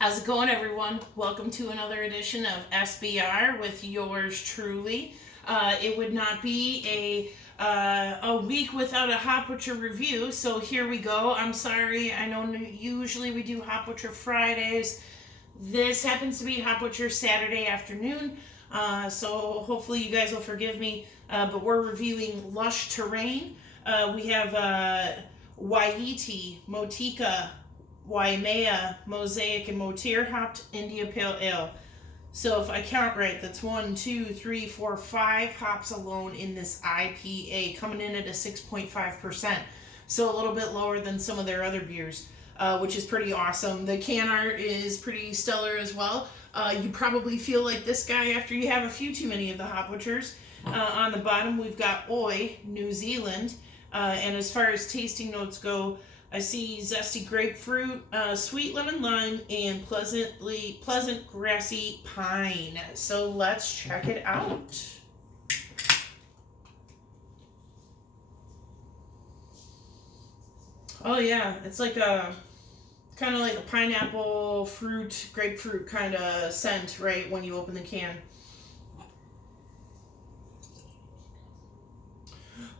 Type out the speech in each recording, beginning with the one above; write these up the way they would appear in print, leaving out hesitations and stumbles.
How's it going, everyone? Welcome to another edition of SBR with yours truly. It would not be a week without a Hop Butcher review, so here we go. I'm sorry, I know usually we do Hop Butcher Fridays. This happens to be Hop Butcher Saturday afternoon, so hopefully you guys will forgive me. But we're reviewing Lush Terrain. We have Waihiti, Motika, Waimea, Mosaic, and Motir hopped India Pale Ale. So if I count right, that's 1, 2, 3, 4, 5 hops alone in this IPA, coming in at a 6.5%. So a little bit lower than some of their other beers, which is pretty awesome. The can art is pretty stellar as well. You probably feel like this guy after you have a few too many of the Hop Butchers. On the bottom, we've got Oi, New Zealand. And as far as tasting notes go, I see zesty grapefruit, sweet lemon lime, and pleasant grassy pine. So let's check it out. Oh yeah, it's like a kind of like a pineapple, fruit, grapefruit kind of scent, right, when you open the can.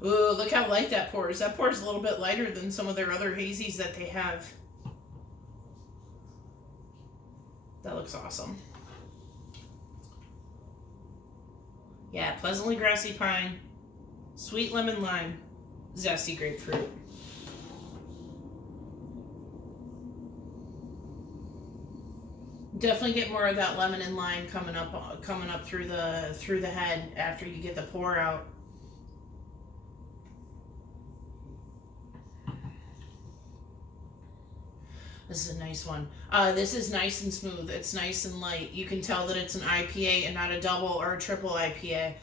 Ooh, look how light that pours. That pours a little bit lighter than some of their other hazies that they have. That looks awesome. Yeah, pleasantly grassy pine, sweet lemon lime, zesty grapefruit. Definitely get more of that lemon and lime coming up through the head after you get the pour out. This is a nice one. This is nice and smooth. It's nice and light. You can tell that it's an IPA and not a double or a triple IPA.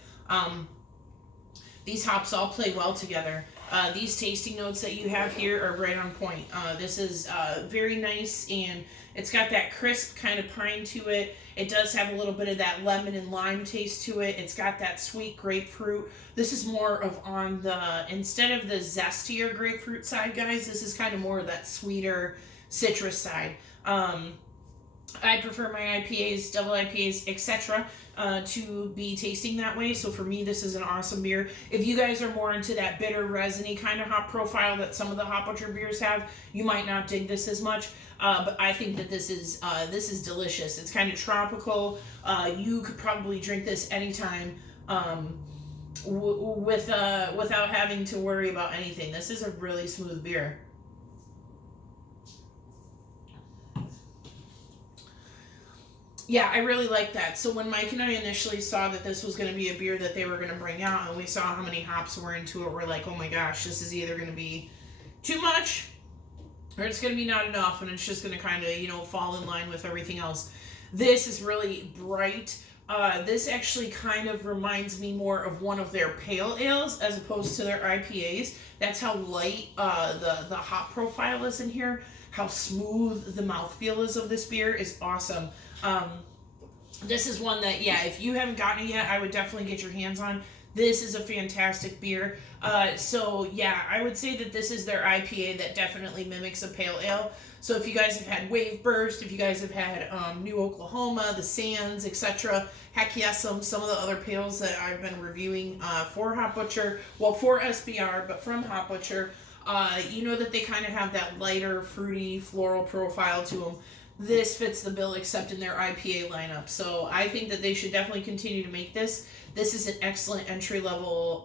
These hops all play well together. These tasting notes that you have here are right on point. This is very nice, and it's got that crisp kind of pine to it. It does have a little bit of that lemon and lime taste to it. It's got that sweet grapefruit. This is more of on the, instead of the zestier grapefruit side, guys, this is kind of more of that sweeter citrus side. I prefer my IPAs, double IPAs, etc. To be tasting that way. So for me, this is an awesome beer. If you guys are more into that bitter, resiny kind of hop profile that some of the Hop Butcher beers have, you might not dig this as much. But I think that this is delicious. It's kind of tropical. You could probably drink this anytime without having to worry about anything. This is a really smooth beer. Yeah, I really like that. So when Mike and I initially saw that this was going to be a beer that they were going to bring out, and we saw how many hops were into it, we're like, oh my gosh, this is either going to be too much or it's going to be not enough, and it's just going to kind of, fall in line with everything else. This is really bright. This actually kind of reminds me more of one of their pale ales as opposed to their IPAs. That's how light the hop profile is in here. How smooth the mouthfeel is of this beer is awesome. This is one that, yeah, if you haven't gotten it yet, I would definitely get your hands on. This is a fantastic beer. So yeah, I would say that this is their IPA that definitely mimics a pale ale. So if you guys have had Wave Burst, if you guys have had New Oklahoma, the Sands, etc., heck yes, some of the other pales that I've been reviewing for Hop Butcher, well, for SBR, but from Hop Butcher, you know that they kind of have that lighter, fruity, floral profile to them. This fits the bill except in their IPA lineup. So I think that they should definitely continue to make this. This is an excellent entry-level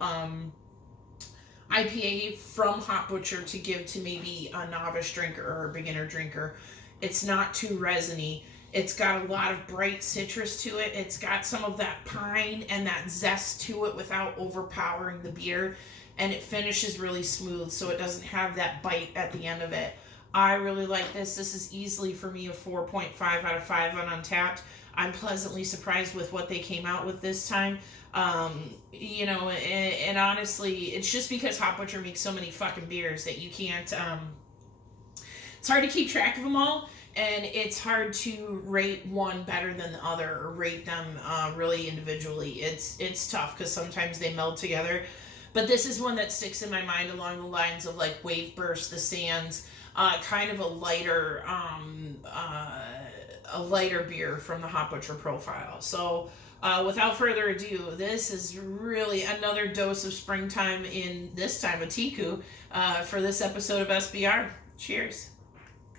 IPA from Hop Butcher to give to maybe a novice drinker or a beginner drinker. It's not too resiny. It's got a lot of bright citrus to it. It's got some of that pine and that zest to it without overpowering the beer. And it finishes really smooth, so it doesn't have that bite at the end of it. I really like this. This is easily for me a 4.5 out of 5 on Untappd. I'm pleasantly surprised with what they came out with this time. And honestly, it's just because Hop Butcher makes so many fucking beers that you can't, it's hard to keep track of them all, and it's hard to rate one better than the other or rate them really individually. It's tough because sometimes they meld together. But this is one that sticks in my mind along the lines of like Wave Burst, the Sands, kind of a lighter a lighter beer from the Hop Butcher profile. So without further ado, this is really another dose of springtime in this time of Tiku for this episode of SBR. Cheers.